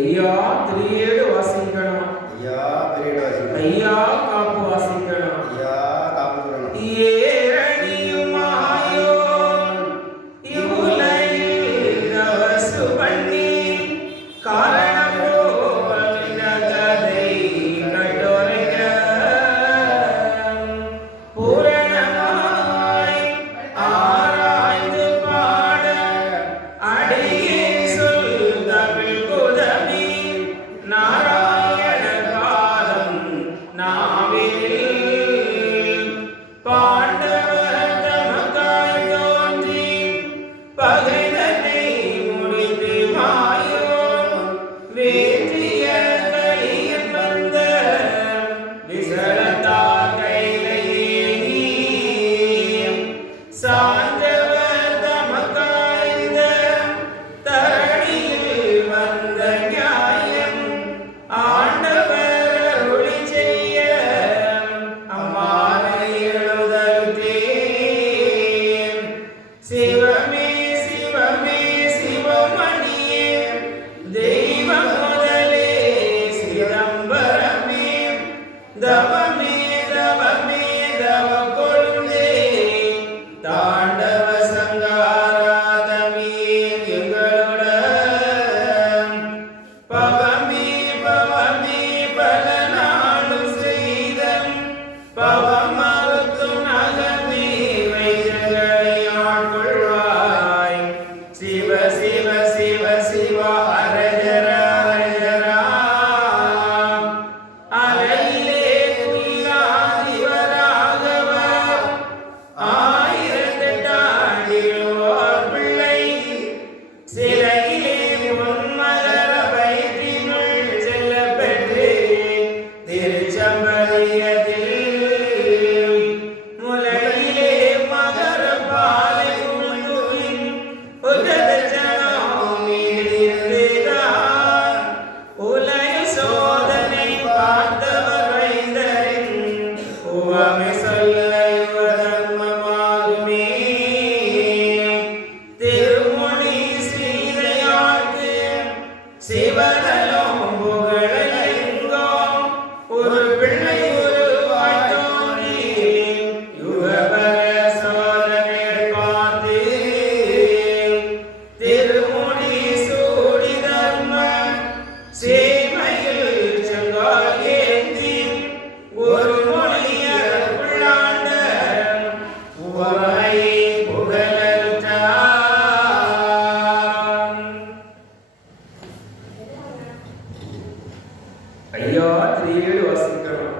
ஐயா திரியேடு வாசிக்கணும். ஐயா காப்பு வாசிக்கணும். ஏரணியும் மாயோன் இவுலையில் தவசு பண்ணி காரணமோ கதை கட்டுரைக்க பூரணமாய் ஆராய்ந்து பாட அடியே சொல் தமிழ் குதமி நாராயண காலம் நாவில் பாண்டவர் தமக்காய் தோன்றி பகைதனை முடித்து மாயோன் வேற்றிய கலியன் வந்த விசலத்தார் கையிலேந்தி சான்றவர் தமக்காய்ந்த தரணியில் வந்த நியாயம் ஆண்டவர் அருளி செய்ய அம்மானை எழுதலுற்றேன். சிவமே சிவமே சிவமணியே தெய்வம் முதலே சிதம்பரமே தவமே தவமே தவ கொழுந்தே தாண்டவ சங்காராதமே எங்களோட பவமே பவமே பல நாளும் செய்த பவமறுத்தும் நகமே வைத்தகளை ஆட்கொள்வாய். சிவ சிவ சிவ சிவ ஹரஹர ஹரஹரா அலையிலே துயிலாதிவராகவ ஆயிரத்தெட்டாண்டிலோர் பிள்ளை சிறையிலே பொன்மகர வயிற்றினுள் செல்லப் பெற்று திருச்சம்பலியத்தில் முலையிலே மகர பாலை உமிழ்ந்துயின் உததஜனம் மீதிருந்தான். உலக சோதனை பார்த்தவர் வைந்தரின் உவமை சொல்ல யுவதர்மமாகுமே. திருமொழி ஸ்ரீதையார்க்கு சிவதலம் புகழெங்கோ ஒரு பிள்ளை உருவாய் தோன்றி யுகபர சோதனைகள் பார்த்து திருமுடி சூடி தர்ம சேமையில் செங்கால் ஏந்தி ஒரு மொழியர் புள்ளாண்ட உவமை புகழற்றான். ஐயா திரியேடு வாசிக்கணும்.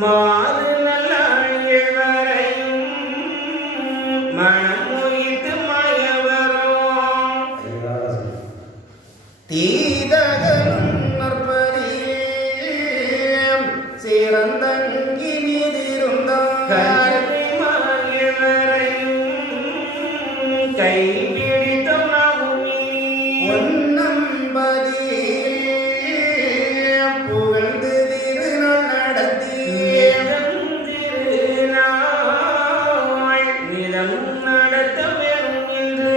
மாது நல்லாழியல் வரையும் மனமுயித்து மயவரும் தீதகனும் நற்பதியும் சிறந்தங்கி மீதிருந்தான் கருணை மாழியல் வரையும் கைப்பிடித்தும் நமுனி பொன்னம்பதியில் புகழ்ந்து திருநாள் நடத்தி திருநாள் நிலம் நடத்த வேணும் என்று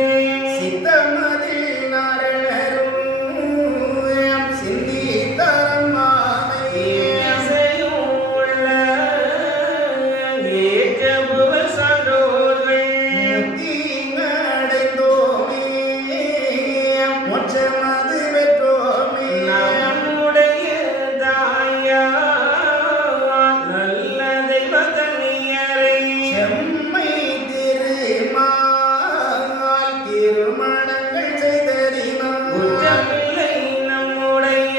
சித்தமதில் நாரணரும் சிந்தித்தரம் மாமை இசையும் உள்ள ஏற்ற புகழ் சான்றோர்கள் தீங்கடைந்தோமே மோட்சமது பெற்றோமே நம்முடைய தாயார் நல்ல தெய்வ கன்னியரை செம்மை திருமால் திருமணங்கள் செய்தறினார் குற்றமில்லை நம்முடைய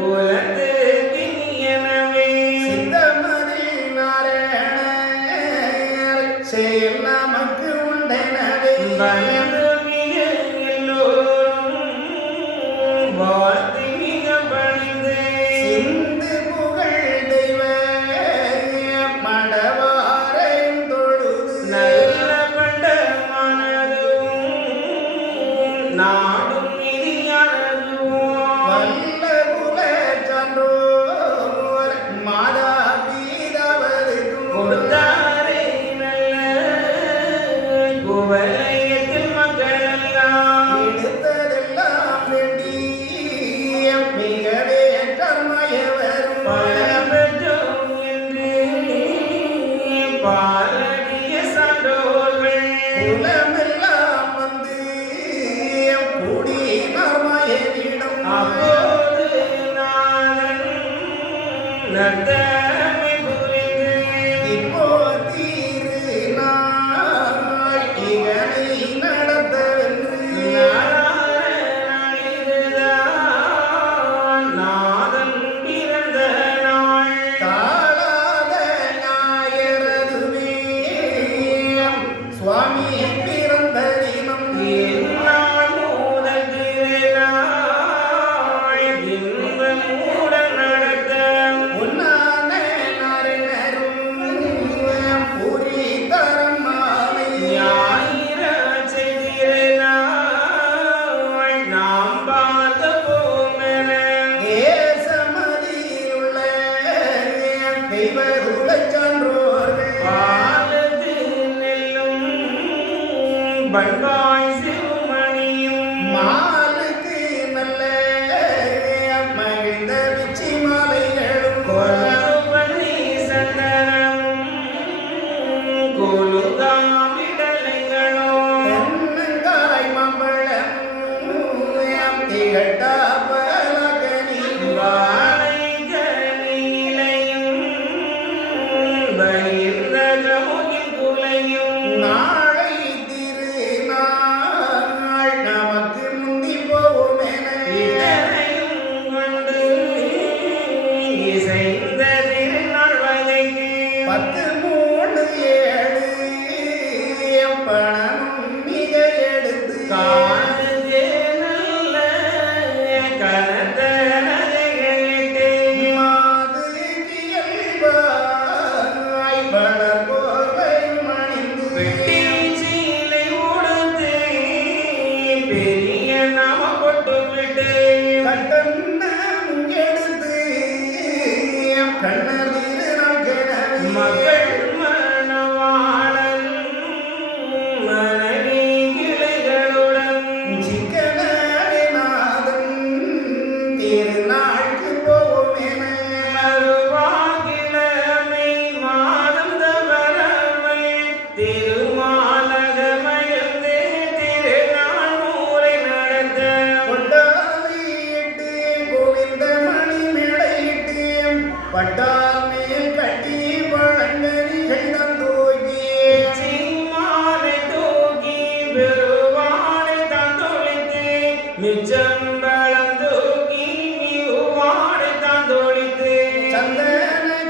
குலத்துக்கு இனியனவே. சித்தமதில் நாரணர் செயல் நமக்கு உண்டெனவே பயந்து மிக எல்லோரும் வாழ்த்து மிக பணிந்து சிந்து புகழ் தெய்வ மடவாரையும் தொழுது நல்ல பண்டமானதும் நாடும் மிதியானதும் வல்ல புகழ் சான்றோர் மாதா பீதவருக்கும் கொடுத்தாரே நல்ல குவலயத்தில் மக்களை பண்பாய் சிறுமணியும் மாலுக்கு நல்ல மகிழ்ந்த பிச்சி மாலைகளும் கொலபதி சந்தனமும் கொலுகாமிடலைகளும் தென்னங்காய் மாம்பழமும் திகட்டா பலகனி வாழைகளிலையும் பகிர்ந்தகமுகில் குலையும் நாளை திருநாள் நமக்கு முந்தி போவோமென இதனையும் கொண்டு இசைந்த திருநாள் வகைக்கு 10, 3, 7 பணமும் மிக எடுத்து காணுதே நல்ல கனத்த நகைகளிட்டு மாது கியல்பாய் வளர் போர்வை மணிந்து வெட்டி சீலை உடுத்து பெரிய நாம போட்டு விட்டு கட்டணம் எடுத்து கண்ணர் திருநாள் கிணறு மக்கள் மணவாளன் மனைவி கிளைகளுடன் சிக்கனநாதன் திருநாளுக்கு போவோமென மறுவாகிழமை மாதம் தவறாமை திருமாலகமயந்தே திருநாள் ஊரை நடத்த கொண்டாலியிட்டு கோவிந்த மணி மேடையிட்டு பட்டால் மேல் கட்டி பழங்கரிகள் தந்தோகியே சீமாலை தூக்கி பெருவாடை தந்தொழித்து மிச்சம்பளம் தூக்கி மிகுவாடை தந்தொழித்து சந்தன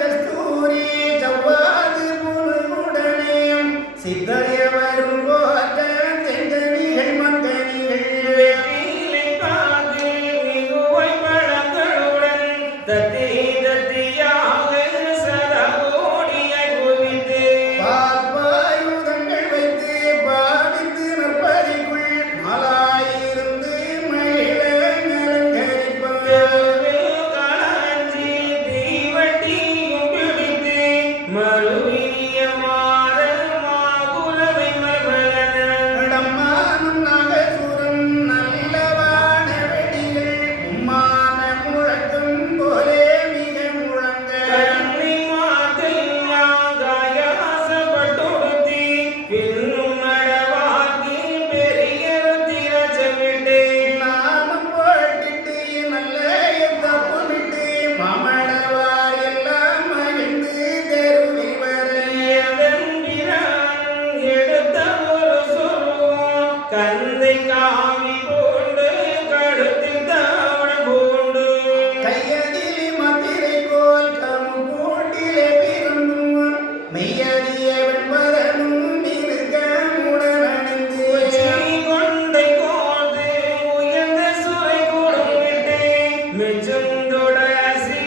கஸ்தூரி செவ்வாது புழுவுடனேயும் சித்தரியவரும் போற்ற தெங்கனிகள் மங்கனிகள் வெற்றிலை பாகு மிகுவை பழங்களுடன் தத்தி தத்தியாக சதகோடியாய் குவித்து பார்ப்பாயுதங்கள் வைத்து பாவித்து நற்பதிக்குள் மாலாயிருந்து மகிழ நலங்கரிப்பார் தெருவில் களஞ்சி தீவட்டியும் பிடித்து மறுவினிய மாத மாகுலவை மலமலன இடமானும் நாகசுரம் நல்லவான வெடிகள் உம்மான முழக்கம் போலே மிக முழங்க கண்ணி மாத்தில் ஆகாயாசப்பட்டுடுத்தி பின்னும் நடவாக்கி பெரிய ருத்திரச்சமிட்டு நாமம் போட்டிட்டு நல்ல தப்புவிட்டு மாமணவார் எல்லாம் மகிழ்ந்து தெருவில் வர எடுத்த ஒரு சுருவம் கந்தை காவி பூண்டு கடுத்தில் தாவணம் பூண்டு கையதிலே மத்திரை கோல் கமு போட்டிலே விரும்பும் மெய்யடிய வெண்பரனும் இருக்க முடனணிந்து கொண்டை கோது உயர்ந்த சுவை கூடும் விட்டு மிச்சும் தொடசி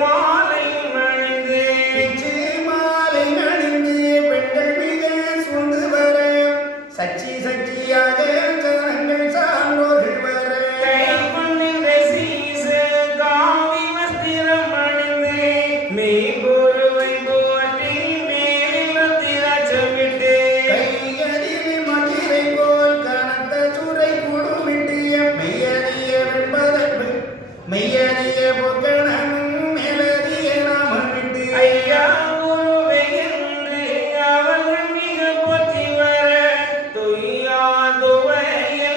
மாலையும் அணிந்து பிச்சு மாலை அணிந்து பெண்கள் மிக சூழ்ந்து வர சச்சி சச்சியாக கரங்கள் சான்றோர்கள் வர கை கொண்டிருந்த சீச காவி வஸ்திரம் அணிந்து மெய் பொருவை போற்றி மேலில் திராட்சமிட்டு கையதிலே மத்திரை கோல் கனத்த சுரை குடுமிட்டு மெய்யறிய வெண்பதற்கு மெய்யறிய பொக்கணனும் மேலறிய நாமமிட்டு ஐயா குருவே என்று அவர்கள் மிக போற்றி வர துய்யா துவைய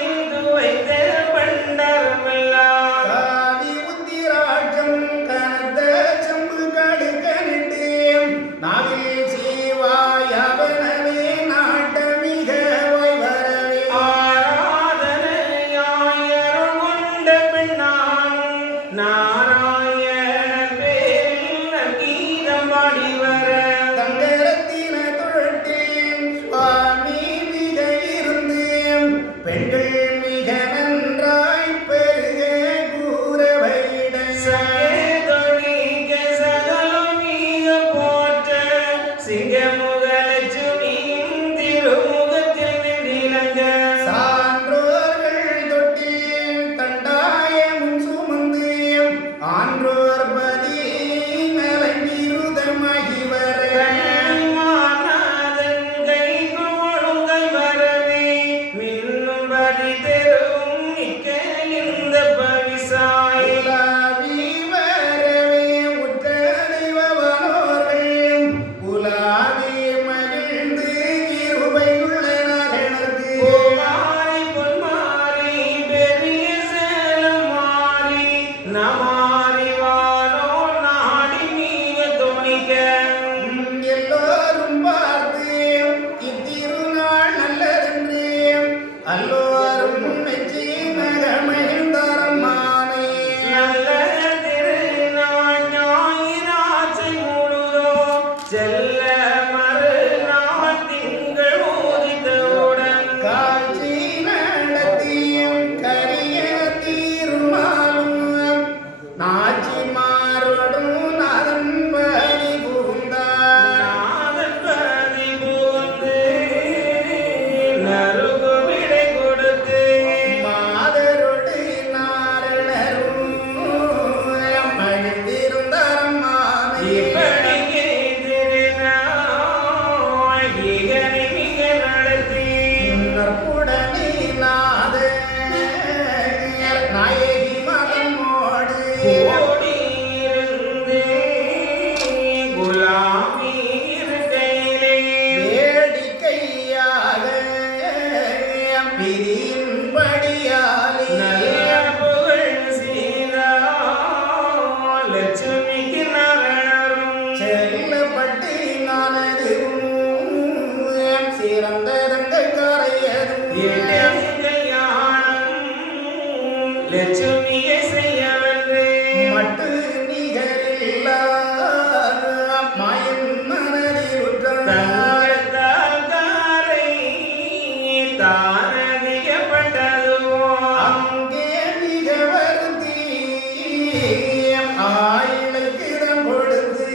அல்லோரும் மெச்சி மகிழ்ந்தாரம்மானே நல்ல திருநாள் ஞாயிறாச்சை முழுதோ செல்ல மறுநாள் திங்கள் உதித்தவுடன் காட்சி நடத்தியும் கரிய தீருமாலும் நாச்சிமாரோடும் நாதன் பணி புகுந்தார் நாதன் பதி புகுந்து நறுகு விடை கொடுத்து மாதரோடு நாரணரும் மகிழ்ந்திருந்தாரம்மானே இப்படியே திருநாள் இகனை மிக நடத்தி நற்புடனே நாதர் நாயகி மகனோடு ஓடியிருந்து குலாமி இருக்கையிலே வேடிக்கையாக பிரியும்படியாலே நல்ல புகழ் செய்தார் லட்சுமிக்கு நகரும் செல்லப்பட்டு நானதுவும் சிறந்ததங்க கரையதும் கல்யாணம் லட்சுமியை செய்ய வென்று மட்டு நிகரில்லா மாயம் மனதில் உற்றார் தங்கத்தால் காரை தானதிகப்பட்டதுவோ அங்கே மிக வருந்தி ஆயிலுக்கு இடம் கொடுத்து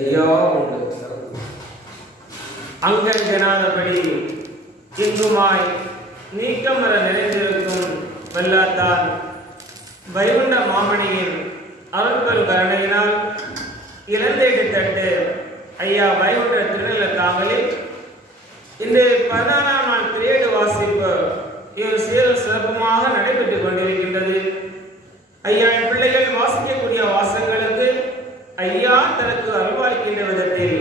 ஐயோ அங்கன் ஜனாதபடி இங்குமாய் நீக்கமர நிறைந்திருக்கும் வெள்ளாத்தான் வைகுண்ட மாமணியின் அருள்பெரும் கருணையினால் இளந்தேடி தட்டு ஐயா வைகுண்ட திருநில தாங்கலில் இன்று 14ஆம் நாள் திரேடு வாசிப்பு இவர் சீரல் சிறப்புமாக நடைபெற்றுக் கொண்டிருக்கின்றது. ஐயாவின் பிள்ளைகள் வாசிக்கக்கூடிய வாசங்களுக்கு ஐயா தனக்கு அருள்வாளிக்கின்ற விதத்தில்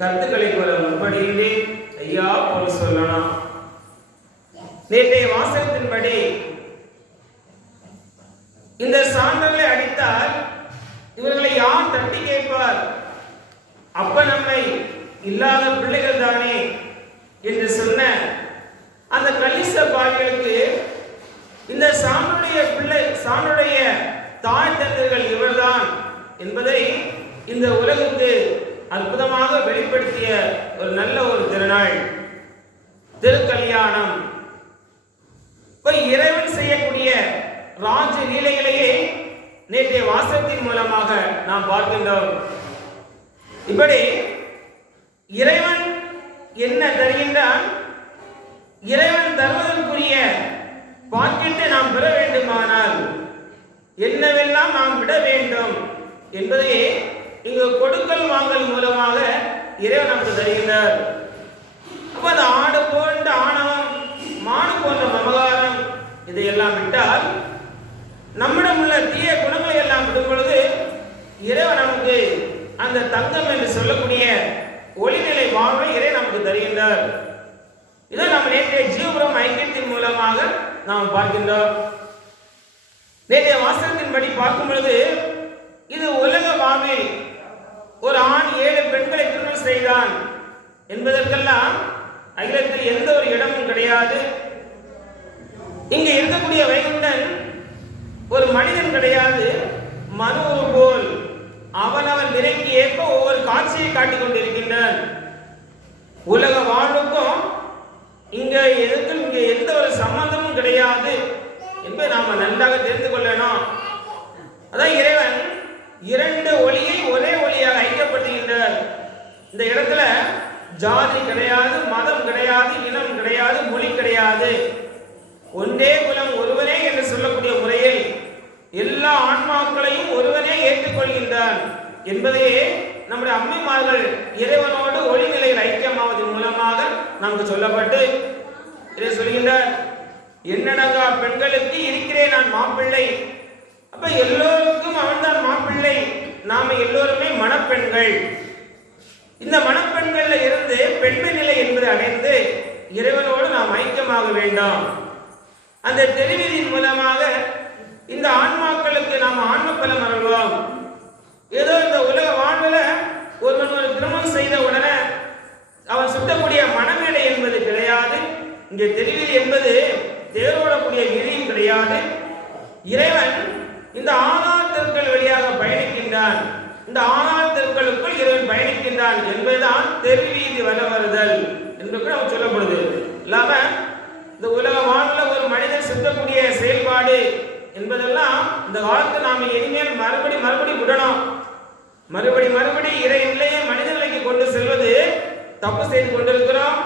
கருத்துக்களை கூற முற்படுகின்றேன். ஐயா பொருள் சொல்லலாம். நேற்றைய வாசகத்தின்படி இந்த சான்றலை அடித்தால் இவர்களை யார் தட்டி கேட்பார்? அப்ப நம்மை இல்லாத பிள்ளைகள் தானே என்று சொன்ன அந்த கலிச பாவிகளுக்கு இந்த சான்றுடைய தாய் தந்தைகள் இவர்தான் என்பதை இந்த உலகுக்கு அற்புதமாக வெளிப்படுத்திய ஒரு நல்ல ஒரு திருநாள் திருக்கல்யாணம். இறைவன் செய்யக்கூடிய ராஜ லீலைகளையே நேற்றைய வாசகத்தின் மூலமாக நாம் பார்க்கின்றோம். இப்படி இறைவன் என்ன தருகின்றான், இறைவன் தருவதற்குரிய பாக்கியத்தை நாம் பெற வேண்டுமானால் என்னவெல்லாம் நாம் விட வேண்டும் என்பதையே இங்கு கொடுக்கல் வாங்கல் மூலமாக இறைவன் நமக்கு தருகின்றார். அப்ப அந்த ஆடு போன்ற ஆணவம், மாடு போன்ற மமகாரம் இதையெல்லாம் விட்டால் நம்மிடம் உள்ள தீய குணங்களை எல்லாம் விடும் பொழுது இறைவன் நமக்கு அந்த தங்கம் என்று சொல்லக்கூடிய ஒளிநிலை வாழ்வை இறைவன் நமக்கு தருகின்றார். இதை நாம் நேற்றைய ஜீவபுரம் ஐக்கியத்தின் மூலமாக நாம் பார்க்கின்றோம். நேற்றைய வாசகத்தின்படி பார்க்கும் பொழுது இது உலக வாழ்வில் ஒரு ஆண் 7 பெண்களை திருமணம் செய்தான் என்பதற்கெல்லாம் அகிலத்தில் எந்த ஒரு இடமும் கிடையாது. இங்கு இருக்கக்கூடிய வைகுண்டன் ஒரு மனிதன் கிடையாது, மனு போல் அவனவன் நிறைக்கு ஏற்ப ஒவ்வொரு காட்சியை காட்டிக் கொண்டிருக்கின்றான். உலக வாழ்வுக்கும் இங்க எந்த ஒரு சம்பந்தமும் கிடையாது என்பதை நாம நன்றாக தெரிந்து கொள்ளணும். அதான் இறைவன் 2 ஒளியை ஒரே ஒளியாக ஐக்கியப்படுத்துகின்றார். இந்த இடத்துல ஜாதி கிடையாது, மதம் கிடையாது, இனம் கிடையாது, மொழி கிடையாது. ஒன்றே குலம் ஒருவனே என்று சொல்லக்கூடிய முறையில் எல்லா ஆன்மாக்களையும் ஒருவனே ஏற்றுக்கொள்கின்றான் என்பதையே நம்முடைய அம்மைமார்கள் இறைவனோடு ஒளிநிலையில் ஐக்கியமாவதன் மூலமாக நமக்கு சொல்லப்பட்டு இதை சொல்கின்றார். என்னடங்கா பெண்களுக்கு இருக்கிறேன் நான் மாப்பிள்ளை. அப்ப எல்லோருக்கும் அவன்தான் மாப்பிள்ளை, நாம எல்லோருமே மணப்பெண்கள். இந்த மணப்பெண்கள்ல இருந்து பெண்மை நிலை என்பதை அடைந்து இறைவனோடு நாம் ஐக்கியமாக வேண்டாம். அந்த தெரிவிதின் மூலமாக இந்த ஆன்மாக்களுக்கு நாம் ஆன்ம பலம் அருள்வோம். ஏதோ இந்த உலக வாழ்வில் ஒருவன் ஒரு திருமணம் செய்த உடனே சுத்தக்கூடிய மனமேடை என்பது கிடையாது. இங்கே தெருவீதி என்பது தேரோடக்கூடிய வீதியும் கிடையாது. இறைவன் இந்த ஆறாம் தெருக்கள் வழியாக பயணிக்கின்றான். இந்த ஆறாம் தெருக்களுக்குள் இறைவன் பயணிக்கின்றான் என்பதுதான் தெருவீதி வலம் வருதல் என்று நம்ம சொல்லப்படுது. இல்லாம இந்த உலக வாழ்வில் ஒரு மனிதன் சுத்தக்கூடிய செயல்பாடு என்பதெல்லாம் இந்த காலத்தில் நாம் இனிமேல் மறுபடி விடணும். மறுபடி இறை நிலையை மனித நிலைக்கு கொண்டு செல்வது தப்பு செய்து கொண்டிருக்கிறோம்.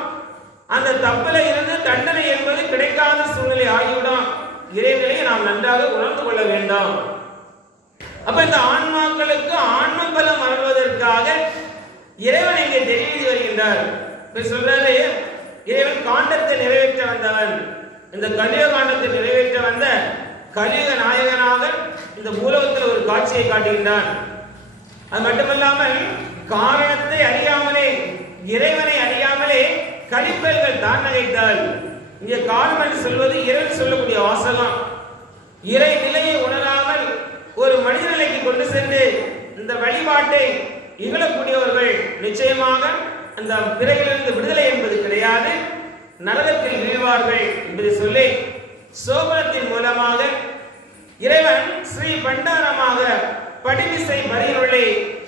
அந்த தப்புல இருந்து தண்டனை என்பது கிடைக்காத சூழ்நிலை ஆகிவிடும். இறைநிலையை நாம் நன்றாக உணர்ந்து கொள்ள வேண்டும். அப்ப இந்த ஆன்மாக்களுக்கு ஆன்ம பலம் வளர்வதற்காக இறைவன் இங்கே தெரிவித்து வருகின்றார். சொல்றாரு, இறைவன் காண்டத்தை நிறைவேற்ற வந்தவன். இந்த கலியுக காண்டத்தை நிறைவேற்ற வந்த கலியுக நாயகனாக இந்த பூலோகத்தில் ஒரு காட்சியை காட்டுகின்றான். அது மட்டுமல்லாமல் காரணத்தை அறியாமலே, இறைவனை அறியாமலே கலிப்பெயர்கள் தான் நகைத்தால். இங்கே காரணம் என்று சொல்வது இறைவன் சொல்லக்கூடிய வாசகம். இறை நிலையை உணராமல் ஒரு மனித நிலைக்கு கொண்டு சென்று இந்த வழிபாட்டை இகழக்கூடியவர்கள் நிச்சயமாக அந்த பிறகிலிருந்து விடுதலை என்பது கிடையாது, நரகத்தில் வீழ்வார்கள் என்பதை சொல்லி சோபனத்தின் மூலமாக இறைவன் ஸ்ரீ பண்டாரமாக படிமிசை பதினுள்ளே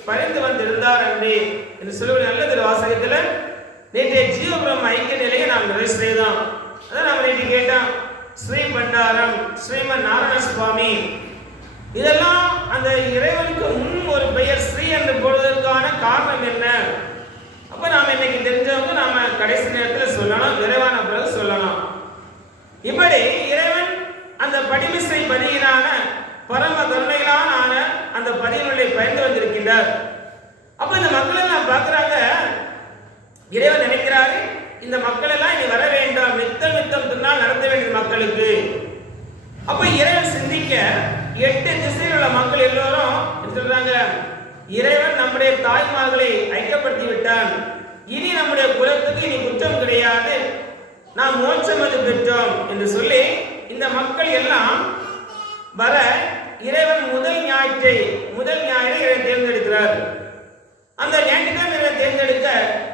பறிந்து வந்திருந்தார் என்று சொல்லுவது நல்ல வாசகத்தில் நேற்றைய ஜீவபிரம்ம ஐக்கிய நிலையை நாம் நிறைவு செய்தோம். அதான் நாம் நேற்று கேட்டோம், ஸ்ரீ பண்டாரம், ஸ்ரீமன் நாராயண சுவாமி, இதெல்லாம் அந்த இறைவனுக்கு முன் ஒரு பெயர் ஸ்ரீ என்று போடுவதற்கான காரணம் என்ன? அப்ப நாம் இன்னைக்கு தெரிஞ்சவங்க நாம கடைசி நேரத்தில் சொல்லணும், விரைவான பிறகு சொல்லணும். இப்படி இறைவன் அந்த படிமிசை பதியினான பரம கருணையிலான அந்த பதியினுள்ளே பயந்து வந்திருக்கின்றார். அப்ப இந்த மக்கள் எல்லாம் பார்க்கிறாங்க, இறைவன் நினைக்கிறாரு இந்த மக்கள் எல்லாம் இனி வர வேண்டாம், மித்தம் திருநாள் நடத்த வேண்டிய மக்களுக்கு. அப்ப இறைவன் சிந்திக்க 8 திசையில் உள்ள மக்கள் எல்லோரும் சொல்றாங்க, இறைவன் நம்முடைய தாய்மார்களை ஐக்கியப்படுத்தி விட்டான், இனி நம்முடைய குலத்துக்கு இனி குற்றம் கிடையாது, நாம் மோட்சம் அது பெற்றோம் என்று சொல்லி இந்த மக்கள் எல்லாம் வர இறைவன் முதல் ஞாயிறை இறைவன் தேர்ந்தெடுக்கிறார். அந்த ஞாயிற்றுக்கிழமை தேர்ந்தெடுக்க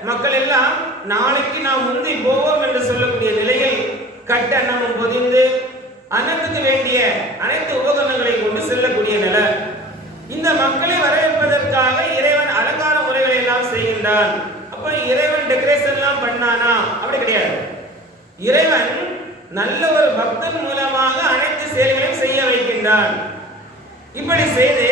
மக்கள் எல்லாம் நாளைக்கு நாம் முந்தி போவோம் என்று சொல்லக்கூடிய நிலையில் கட்ட அன்னமும் பொதிந்து அன்னத்துக்கு வேண்டிய அனைத்து உபகரணங்களை கொண்டு செல்லக்கூடிய நிலை. இந்த மக்களை வரவேற்பதற்காக இறைவன் அலங்கார முறைகளை எல்லாம் செய்கின்றான். அப்ப இறைவன் டெக்கரேஷன் எல்லாம் பண்ணானா? அப்படி கிடையாது. இறைவன் நல்ல ஒரு பக்தன் மூலமாக அனைத்து செயல்களையும் செய்ய வைக்கின்றான். இப்படி செய்து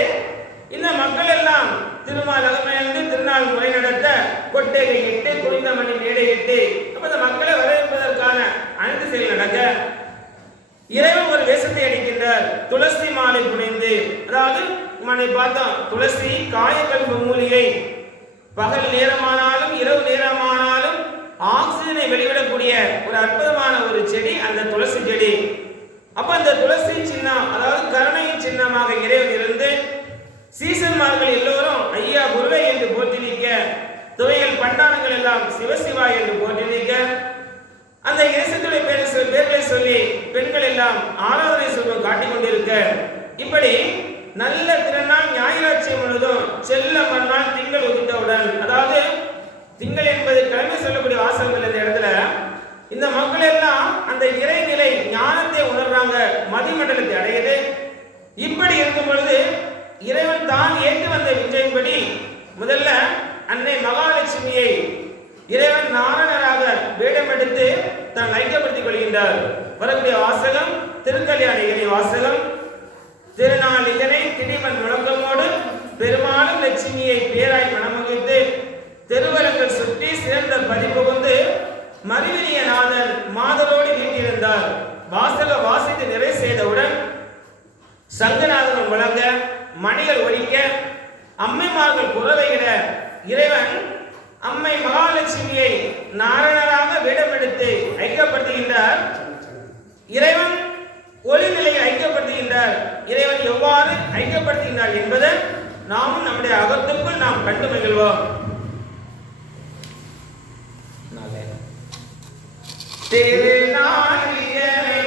இந்த மக்கள் எல்லாம் திருமால் அகமையிலிருந்து திருநாள் முறை நடத்த கொட்டைகை இட்டு குனிந்த மணி மேடை இட்டு அப்ப இந்த மக்களை வரவேற்பதற்கான அனைத்து செயல் நடக்க இறைவன் ஒரு வேஷத்தை அடிக்கின்றார். துளசி மாலை புனைந்து, அதாவது மனை பார்த்தோம், துளசி காயக்கல்பு மூலிகை, பகல் நேரமானாலும் இரவு நேரமானாலும் ஆக்சிஜனை வெளிவிடக்கூடிய ஒரு அற்புதமான ஒரு செடி அந்த துளசி செடி. அப்ப அந்த துளசி சின்னம், அதாவது கருணையின் சின்னமாக இறைவன் இருந்து சீசன்மார்கள் எல்லோரும் ஐயா குருவை என்று போற்றி நிற்க, துவையல் பண்டாரங்கள் எல்லாம் சிவசிவா என்று போற்றி நிற்க, அந்த இயேசுடைய பேர்களை சொல்லி பெண்கள் எல்லாம் ஆராதனை சொல்வம் காட்டிக் கொண்டிருக்க, இப்படி நல்ல திருநாள் ஞாயிறாட்சி முழுதும் செல்ல மறுநாள் திங்கள் உதித்தவுடன், அதாவது திங்கள் என்பது கிழமை சொல்லக்கூடிய வாசகங்கள் இந்த இடத்துல இந்த மக்கள் எல்லாம் அந்த இறைநிலை ஞானத்தை உணர்றாங்க, மதிமண்டலத்தை அடையுது. இப்படி இருக்கும் பொழுது இறைவன் தான் ஏற்று வந்த விஜயின்படி முதல்ல அன்னை மகாலட்சுமியை இறைவன் நாரணராக வேடம் எடுத்து தான் ஐக்கியப்படுத்திக் கொள்கின்றார். வரக்கூடிய வாசகம் திருக்கல்யாணி வாசகம். திருநாள் இதனை திணிமன் முழக்கமோடு பெருமாளும் லட்சுமியை பேராய் மனமுகித்து தெருவரங்கள் சுற்றி சிறந்த பதிப்புகுந்து மறுவினிய நாதன் மாதரோடு வீட்டிருந்தார். வாசக வாசித்து நிறைவு செய்தவுடன் சங்கநாதன் வழங்க, மணிகள் ஒலிக்க, அம்மைமார்கள் குரவையிட இறைவன் அம்மை மகாலட்சுமியை நாரணராக வேடமெடுத்து ஐக்கியப்படுத்துகின்றார். இறைவன் ஒளி நிலையை ஐக்கியப்படுத்துகின்றார். இறைவன் எவ்வாறு ஐக்கியப்படுத்துகின்றார் என்பதை நாமும் நம்முடைய அகத்துக்குள் நாம் கண்டு மகிழ்வோம். திருநாளிதனை